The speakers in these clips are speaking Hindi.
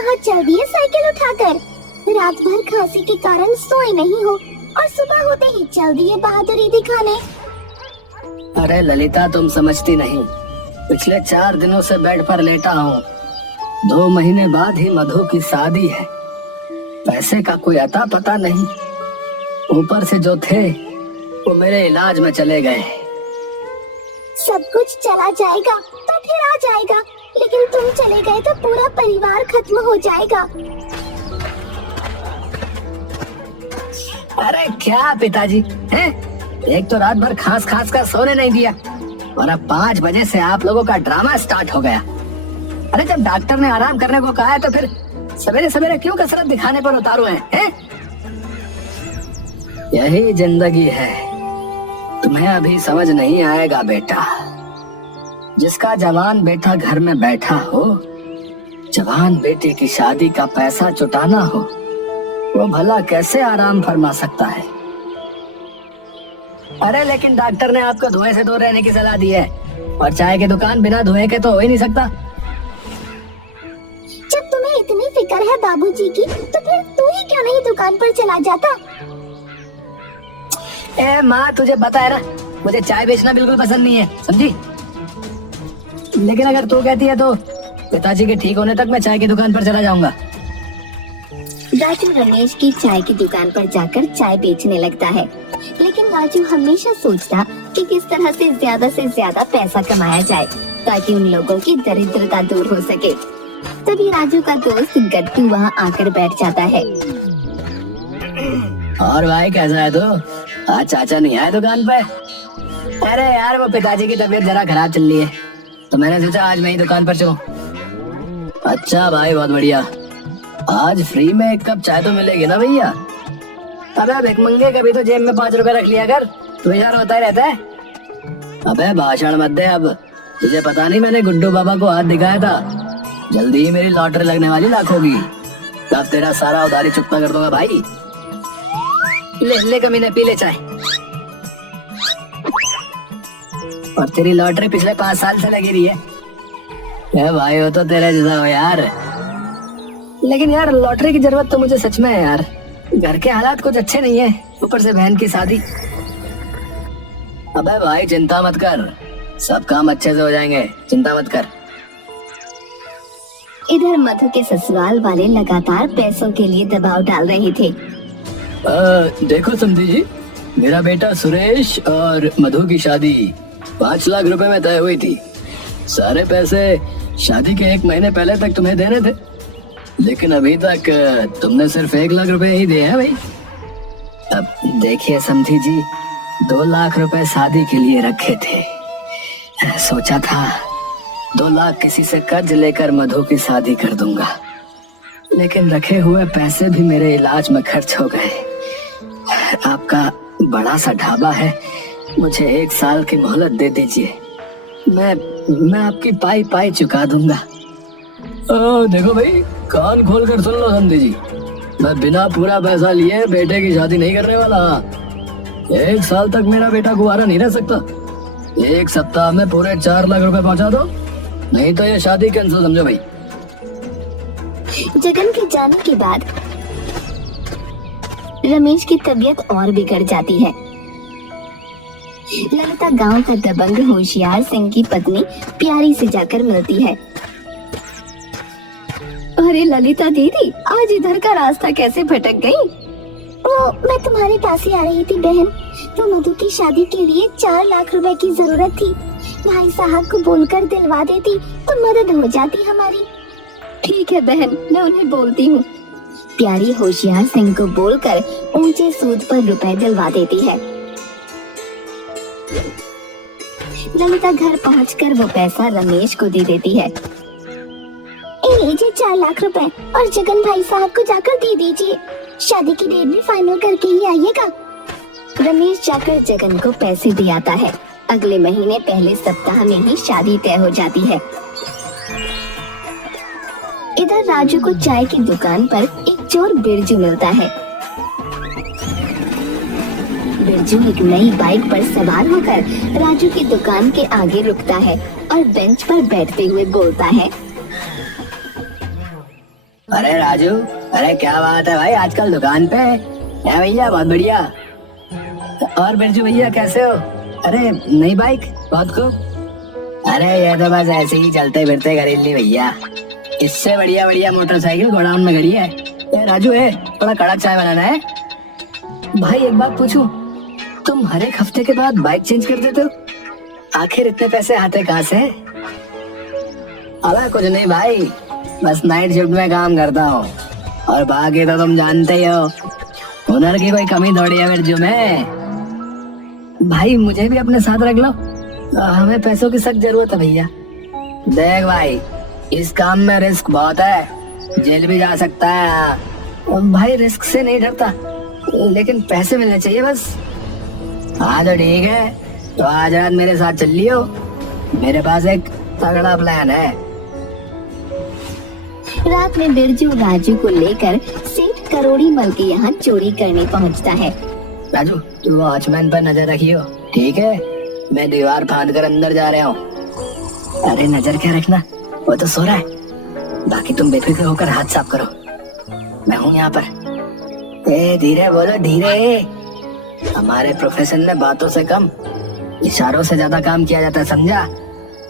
कहाँ चल दिए साइकिल उठाकर। रात भर खांसी के कारण सोए नहीं हो और सुबह होते ही चल दिए बहादुरी दिखाने। अरे ललिता, तुम समझती नहीं। पिछले 4 दिनों से बेड पर लेटा हूँ। 2 महीने बाद ही मधु की शादी है। पैसे का कोई अता पता नहीं। ऊपर से जो थे वो मेरे इलाज में चले गए। सब कुछ चला जाएगा तो फिर आ जाएगा, लेकिन तुम चले गए तो पूरा परिवार खत्म हो जाएगा। अरे क्या पिताजी हैं? एक तो रात भर खास खास कर सोने नहीं दिया और अब 5 बजे से आप लोगों का ड्रामा स्टार्ट हो गया। अरे जब डॉक्टर ने आराम करने को कहा है तो फिर सवेरे सवेरे क्यों कसरत दिखाने पर उतारू हैं? यही जिंदगी है। तुम्हें अभी समझ नहीं आएगा बेटा। जिसका जवान बेटा घर में बैठा हो, जवान बेटे की शादी का पैसा जुटाना हो, वो भला कैसे आराम फरमा सकता है? अरे लेकिन डॉक्टर ने आपको धुएं से दूर रहने की सलाह दी है और चाय की दुकान बिना धुएं के तो हो ही नहीं सकता। जब तुम्हें इतनी फिक्र है बाबूजी की, तो फिर तू ही क्यों नहीं दुकान पर चला जाता? ए माँ, तुझे पता है ना, मुझे चाय बेचना बिल्कुल पसंद नहीं है, समझी? लेकिन अगर तू कहती है तो पिताजी के ठीक होने तक मैं चाय की दुकान पर चला जाऊंगा। राजू रमेश की चाय की दुकान पर जाकर चाय बेचने लगता है, लेकिन राजू हमेशा सोचता कि किस तरह से ज्यादा पैसा कमाया जाए ताकि उन लोगों की दरिद्रता दूर हो सके। तभी राजू का दोस्त गट्टू वहाँ आकर बैठ जाता है। और भाई कैसा है तू? आज चाचा नहीं आए दुकान पे? अरे यार, वो पिताजी की तबीयत जरा खराब चल रही है तो मैंने सोचा आज मैं ही दुकान पर चलूं। अच्छा भाई, बहुत बढ़िया। आज फ्री में 1 कप चाय तो मिलेगी ना भैया? अबे भिखमंगे, कभी तो जेब में 5 रुपए रख लिया कर, तू यार होता ही रहता है। अबे भाषण मत दे अब। तुझे पता नहीं मैंने गुड्डू बाबा को हाथ दिखाया था। जल्दी ही मेरी लॉटरी लगने वाली लाखों की। तब तेरा सारा उधारी चुकता कर दूंगा भाई। ले कमीने, पी ले चाय। और तेरी लॉटरी पिछले 5 साल से लगी रही है। ए भाई, हो तो तेरे जैसा हो यार। लेकिन यार, लॉटरी की जरूरत तो मुझे सच में है यार। घर के हालात कुछ अच्छे नहीं है, ऊपर से बहन की शादी। अबे भाई चिंता मत कर, सब काम अच्छे से हो जाएंगे, चिंता मत कर। इधर मधु के ससुराल वाले लगातार पैसों के लिए दबाव डाल रहे थे। देखो समधी जी, मेरा बेटा सुरेश और मधु की शादी 5 लाख रुपए में तय हुई थी। सारे पैसे शादी के 1 महीने पहले तक तुम्हें देने थे, लेकिन अभी तक तुमने सिर्फ 1 लाख रुपए ही दिए हैं भाई। अब देखिए समधी जी, 2 लाख रुपए शादी के लिए रखे थे। सोचा था 2 लाख किसी से कर्ज लेकर मधु की शादी कर दूंगा, लेकिन रखे हुए पैसे भी मेरे इलाज में खर्च हो गए। आपका बड़ा सा ढाबा है, मुझे 1 साल की मोहलत दे दीजिए। मैं आपकी पाई चुका दूंगा। देखो भाई, कान खोल कर सुन लो समधी जी, मैं बिना पूरा पैसा लिए बेटे की शादी नहीं करने वाला। 1 साल तक मेरा बेटा कुंवारा नहीं रह सकता। 1 सप्ताह में पूरे 4 लाख रुपए पहुंचा दो, नहीं तो ये शादी कैंसिल समझो भाई। जगन के जाने के बाद रमेश की तबीयत और बिगड़ जाती है। ललिता गांव का दबंग होशियार सिंह की पत्नी प्यारी से जाकर मिलती है। अरे ललिता दीदी, आज इधर का रास्ता कैसे भटक गई? मैं तुम्हारे पास ही आ रही थी बहन। तो मधु की शादी के लिए 4 लाख रुपए की जरूरत थी। भाई साहब को बोलकर दिलवा देती तो मदद हो जाती हमारी। ठीक है बहन, मैं उन्हें बोलती हूँ। प्यारी होशियार सिंह को बोलकर ऊंचे सूद पर रुपए दिलवा देती है। ललिता घर पहुंचकर वो पैसा रमेश को दे देती है। लीजिए 4 लाख रुपए और जगन भाई साहब को जाकर दे दीजिए। शादी की डेट भी फाइनल करके ही आइएगा। रमेश जाकर जगन को पैसे दे आता है। अगले महीने पहले सप्ताह में ही शादी तय हो जाती है। इधर राजू को चाय की दुकान पर एक चोर बिरजू मिलता है। बिरजू एक नई बाइक पर सवार होकर राजू की दुकान के आगे रुकता है और बेंच पर बैठते हुए बोलता है, अरे राजू, अरे क्या बात है भाई, आजकल दुकान पे है भैया? बहुत बढ़िया। और बिरजू भैया कैसे हो? अरे नई बाइक, बहुत खूब। अरे ये तो बस ऐसे ही चलते फिरते खरीद ली भैया, इससे बढ़िया बढ़िया मोटरसाइकिल गोडाउन में खड़ी है। ए राजू, है थोड़ा कड़क चाय बनाना है। भाई एक बात पूछूं, तुम हर एक हफ्ते के बाद बाइक चेंज कर देते हो, आखिर इतने पैसे आते कहाँ से? अरे कुछ नहीं भाई, बस नाइट शिफ्ट में काम करता हूँ, और बाकी तो तुम जानते ही हो, हुनर की कोई कमी थोड़ी है बिरजू में। भाई मुझे भी अपने साथ रख लो, हमें पैसों की सख्त जरूरत है भैया। देख भाई, इस काम में रिस्क बहुत है, जेल भी जा सकता है। भाई रिस्क से नहीं डरता, लेकिन पैसे मिलने चाहिए बस। हाँ तो ठीक है, तो आज रात मेरे साथ चल लियो, मेरे पास एक तगड़ा प्लान है। रात में बिरजू राजू को लेकर सेठ करोड़ी मल के यहाँ चोरी करने पहुँचता है। राजू, तू वॉचमैन पर नजर रखियो, ठीक है? मैं दीवार फांद कर अंदर जा रहा हूँ। अरे नजर क्या रखना, वो तो सो रहा है। बाकी तुम बेफिक्र होकर हाथ साफ करो, मैं हूँ यहाँ पर। ए धीरे बोलो, धीरे। हमारे प्रोफेशन में बातों से कम इशारों से ज्यादा काम किया जाता है, समझा?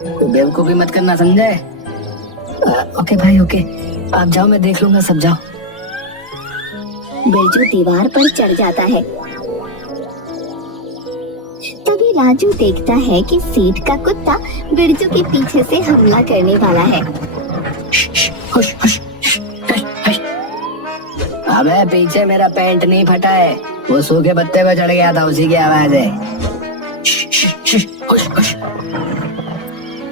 तो बेवकूफी मत करना, समझे? ओके भाई ओके, आप जाओ, मैं देख लूंगा, सब जाओ। बिरजू दीवार पर चढ़ जाता है। तभी राजू देखता है कि सेठ का कुत्ता बिरजू के पीछे से हमला करने वाला है। हुश, हुश, हुश। अबे पीछे मेरा पैंट नहीं फटा है, वो सूखे पत्ते पे चढ़ गया था, उसी की आवाज है। हुश, हुश।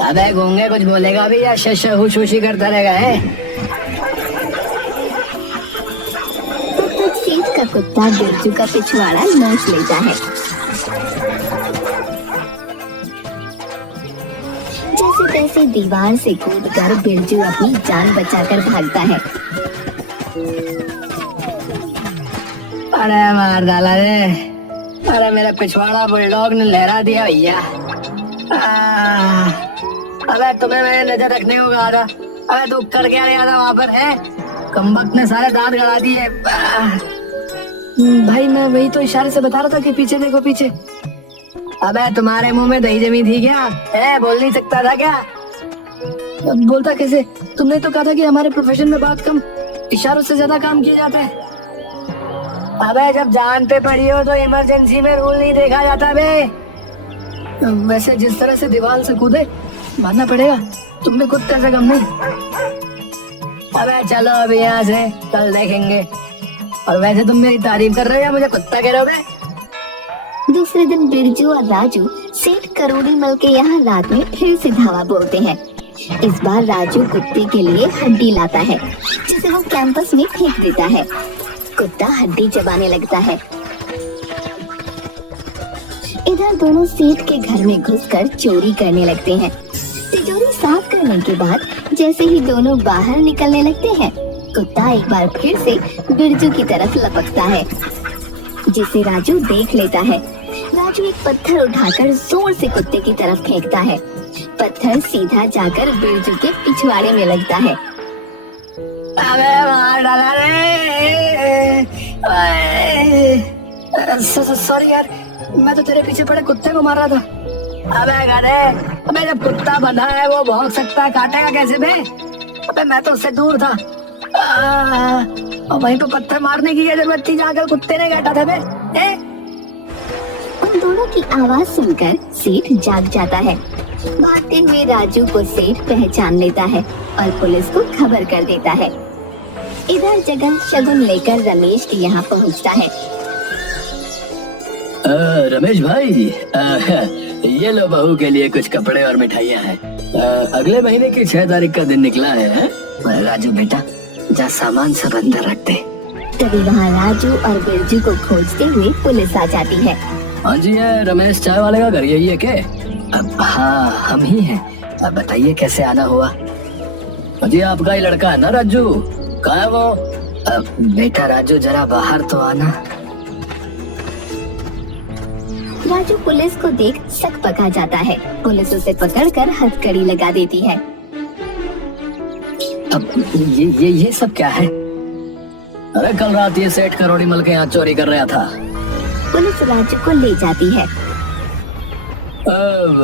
अबे गूंगे, कुछ बोलेगा भी या शश हुश हुश ही करता रहेगा है? तब तक सेठ का कुत्ता बिरजू का पिछवाड़ा नोच लेता है। जैसे तैसे दीवार से कूदकर बिरजू अपनी जान बचाकर भागता है। अरे मार डाला रे, अरे मेरा पिछवाड़ा बुलडॉग ने लहरा दिया भैया। अबे तुम्हें मैंने नजर रखने को कहा था, अबे तू कर क्या रहा था वहाँ पर है? कमबख्त ने सारे दांत गड़ा दिए। भाई मैं वही तो इशारे से बता रहा था कि पीछे देखो, पीछे। अबे तुम्हारे मुंह में दही जमी थी क्या? है, बोल नहीं सकता था क्या? बोलता कैसे? तुमने तो कहा था कि हमारे प्रोफेशन में बात कम इशारों से ज्यादा काम किया जाता है। अबे जब जान पे पड़ी हो तो इमरजेंसी में रूल नहीं देखा जाता बे। वैसे जिस तरह से दीवार से कूदे, मानना पड़ेगा तुम में कुत्ते से कम नहीं। अबे चलो अभी यहाँ से, कल देखेंगे। और वैसे तुम मेरी तारीफ कर रहे हो या मुझे कुत्ता कह रहे हो बे? दूसरे दिन बिरजू और राजू सेठ करोड़ी मल के यहाँ रात में फिर से धावा बोलते हैं। इस बार राजू कुत्ते के लिए हड्डी लाता है, जिसे वो कैंपस में फेंक देता है। कुत्ता हड्डी चबाने लगता है। इधर दोनों सेठ के घर में घुसकर चोरी करने लगते हैं। तिजोरी साफ करने के बाद जैसे ही दोनों बाहर निकलने लगते हैं, कुत्ता एक बार फिर से बिरजू की तरफ लपकता है, जिसे राजू देख लेता है। राजू एक पत्थर उठाकर जोर से कुत्ते की तरफ फेंकता है। पत्थर सीधा जाकर बिरजू के पिछवाड़े में लगता है। अबे मार डाला रे। सॉरी यार, मैं तो तेरे पीछे पड़े कुत्ते को मार रहा था। अबे गधे, अबे जब कुत्ता बंधा है वो भौंक सकता है, काटेगा कैसे बे? अबे मैं तो उससे दूर था। और वहीं पे पत्थर मारने की क्या जरूरत थी, जाकर कुत्ते ने काटा था बे? उन दोनों की आवाज सुनकर सेठ जाग जाता है। भागते हुए राजू को सेठ पहचान लेता है और पुलिस को खबर कर देता है। इधर जगन शगुन लेकर रमेश के यहाँ पहुँचता है। रमेश भाई, ये लो बहू के लिए कुछ कपड़े और मिठाइयाँ हैं। अगले महीने की 6 तारीख का दिन निकला है। राजू बेटा, जा सामान सब अंदर रख दे। तभी वहाँ राजू और बिरजू को खोजते हुए पुलिस आ जाती है। हाँ जी, ये रमेश चाय वाले का घर यही है क्या? हाँ हम ही हैं। अब बताइए कैसे आना हुआ? जी आपका ही लड़का है ना राजू? कहाँ है वो? बेटा राजू जरा बाहर तो आना। राजू पुलिस को देख सक पका जाता है। पुलिस उसे पकड़कर हथकड़ी लगा देती है। अब ये सब क्या है? अरे कल रात ये सेठ करोड़ी मल के यहाँ चोरी कर रहा था। पुलिस राजू को ले जाती है।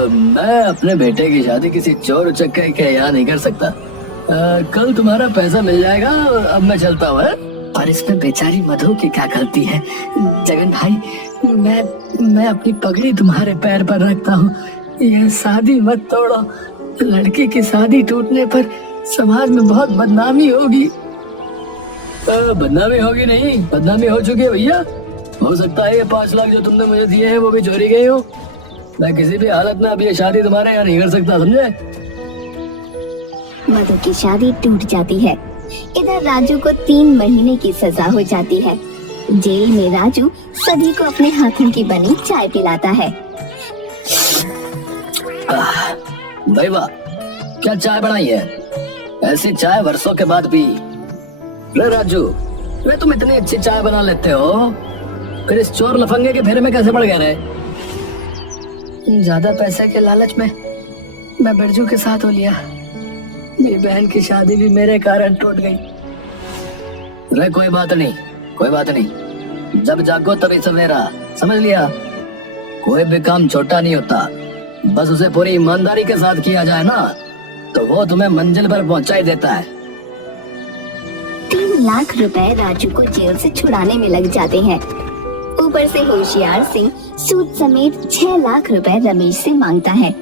मैं अपने बेटे की शादी किसी चोर उचक्के के यहाँ नहीं कर सकता। कल तुम्हारा पैसा मिल जाएगा, अब मैं चलता हूँ। और इसमें बेचारी मधु की क्या गलती है? जगन भाई, मैं अपनी पगड़ी तुम्हारे पैर पर रखता हूँ, ये शादी मत तोड़ो। लड़की की शादी टूटने पर समाज में बहुत बदनामी होगी। बदनामी होगी नहीं, बदनामी हो चुकी है भैया। हो सकता है ये 5 लाख जो तुमने मुझे दिए हैं वो भी चोरी गए हो। मैं किसी भी हालत में अब ये शादी तुम्हारे यहाँ नहीं कर सकता, समझे? मधु की शादी टूट जाती है। इधर राजू को 3 महीने की सजा हो जाती है। जेल में राजू सभी को अपने हाथों की बनी चाय पिलाता है। भाई वाह, क्या चाय बनाई है? ऐसी चाय वर्षों के बाद पी। रे राजू, वे तुम इतनी अच्छी चाय बना लेते हो, फिर इस चोर लफंगे के फेरे में कैसे पड़ गए रे? ज्यादा पैसे के लालच में मैं बिरजू के साथ हो लिया। मेरी बहन की शादी भी मेरे कारण टूट गई। रे कोई बात नहीं, कोई बात नहीं। जब जागो तभी सवेरा, समझ लिया? कोई भी काम छोटा नहीं होता, बस उसे पूरी ईमानदारी के साथ किया जाए ना, तो वो तुम्हें मंजिल पर पहुंचा ही देता है। 3 लाख रुपए राजू को जेल से छुड़ाने में लग जाते हैं। ऊपर से होशियार सिंह सूद समेत 6 लाख रुपए रमेश से मांगता है।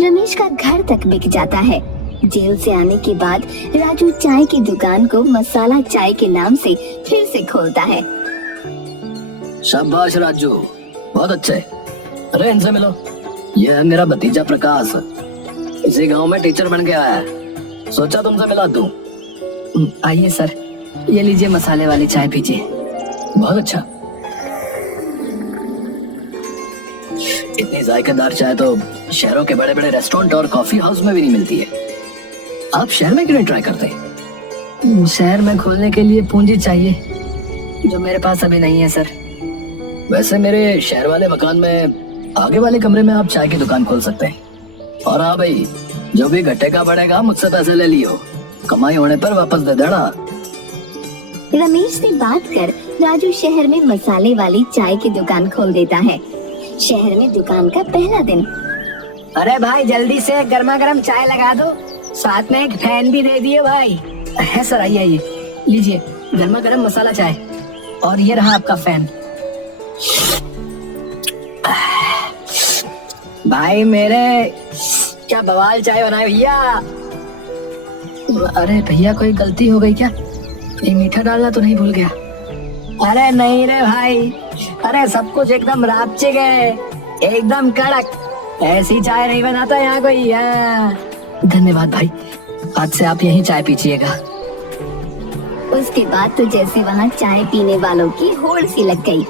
रमेश का घर तक बिक जाता है। जेल से आने के बाद राजू चाय की दुकान को मसाला चाय के नाम से फिर से खोलता है। शाबाश राजू, बहुत अच्छे। अरे इनसे मिलो, यह है मेरा भतीजा प्रकाश, इसी गांव में टीचर बन गया है। सोचा तुमसे मिला दूं। आइए सर, ये लीजिए मसाले वाली चाय पीजिए। बहुत अच्छा। इतनी जायकेदार चाय तो शहरों के बड़े बड़े रेस्टोरेंट और कॉफी हाउस में भी नहीं मिलती है। आप शहर में क्यों नहीं ट्राई करते? शहर में खोलने के लिए पूंजी चाहिए, जो मेरे पास अभी नहीं है सर। वैसे मेरे शहर वाले मकान में आगे वाले कमरे में आप चाय की दुकान खोल सकते हैं। और हाँ भाई, जो भी घटेगा बढ़ेगा मुझसे पैसे ले लियो, कमाई होने पर वापस दे देना। रमेश से बात कर राजू शहर में मसाले वाली चाय की दुकान खोल देता है। शहर में दुकान का पहला दिन। अरे भाई, जल्दी से गर्मा गर्म चाय लगा दो, साथ में एक फैन भी दे दिए भाई। है सर, आइए आइए, लीजिए गर्मा गर्म मसाला चाय, और ये रहा आपका फैन। भाई मेरे, क्या बवाल चाय बनाए भैया। अरे भैया, कोई गलती हो गई क्या? ये मीठा डालना तो नहीं भूल गया? अरे नहीं रे भाई, अरे सब कुछ एकदम रापचे गए, एकदम कड़क। ऐसी चाय नहीं बनाता यहाँ कोई। धन्यवाद भाई, आज से आप यही चाय पीजिएगा। उसके बाद तो जैसे वहाँ चाय पीने वालों की होड़ सी लग गई।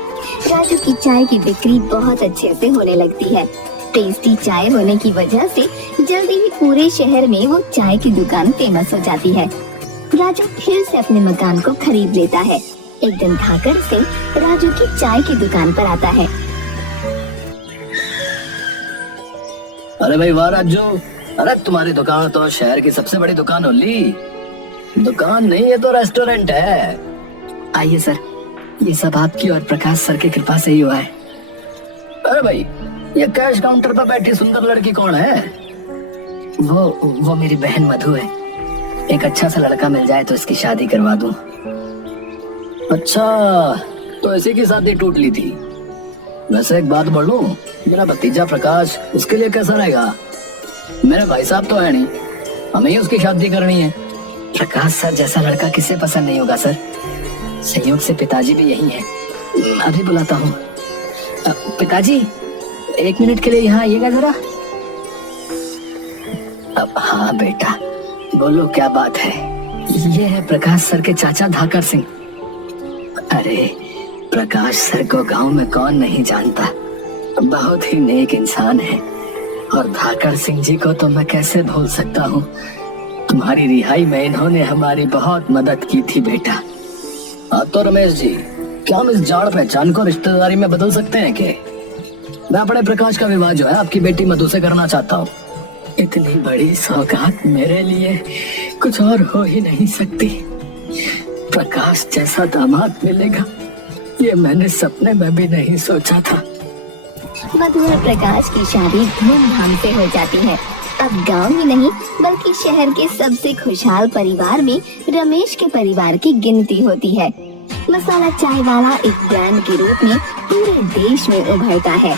राजू की चाय की बिक्री बहुत अच्छे से होने लगती है। टेस्टी चाय होने की वजह से जल्दी ही पूरे शहर में वो चाय की दुकान फेमस हो जाती है। राजू फिर से अपने मकान को खरीद लेता है। एक दिन धाकड़ सिंह राजू की चाय की दुकान पर आता है। अरे भाई वाह राजू, अरे तुम्हारी दुकान तो शहर की सबसे बड़ी दुकान होली। दुकान नहीं, ये तो रेस्टोरेंट है। आइए सर, ये सब आपकी और प्रकाश सर की कृपा से ही हुआ है। अरे भाई, ये कैश काउंटर पर बैठी सुंदर लड़की कौन है? वो मेरी बहन मधु है। एक अच्छा सा लड़का मिल जाए तो इसकी शादी करवा दूं। अच्छा, तो इसी की शादी टूट ली थी। वैसे एक बात बोलूं, मेरा भतीजा प्रकाश, उसके लिए कैसा रहेगा? मेरे भाई साहब तो है नहीं, हमें ही उसकी शादी करनी है। प्रकाश सर जैसा लड़का किसे पसंद नहीं होगा सर। संयोग से पिताजी भी यही है। अभी बुलाता हूँ। पिताजी, 1 मिनट के लिए यहाँ आइएगा जरा। हाँ बेटा, बोलो क्या बात है? ये है प्रकाश सर के चाचा धाकड़ सिंह। अरे प्रकाश सर को गांव में कौन नहीं जानता, बहुत ही नेक इंसान है। और धाकड़ सिंह जी को तो मैं कैसे भूल सकता हूँ। तुम्हारी रिहाई में इन्होंने हमारी बहुत मदद की थी बेटा। आप तो रमेश जी, क्या हम इस जाड़ पहचान को रिश्तेदारी में बदल सकते हैं क्या? मैं अपने प्रकाश का विवाह जो है आपकी बेटी मधु से करना चाहता हूँ। इतनी बड़ी सौगात मेरे लिए कुछ और हो ही नहीं सकती। प्रकाश जैसा दामाद मिलेगा, ये मैंने सपने में भी नहीं सोचा था। मधु और प्रकाश की शादी धूमधाम से हो जाती है। अब गांव ही नहीं बल्कि शहर के सबसे खुशहाल परिवार में रमेश के परिवार की गिनती होती है। मसाला चाय वाला एक ब्रांड के रूप में पूरे देश में उभरता है।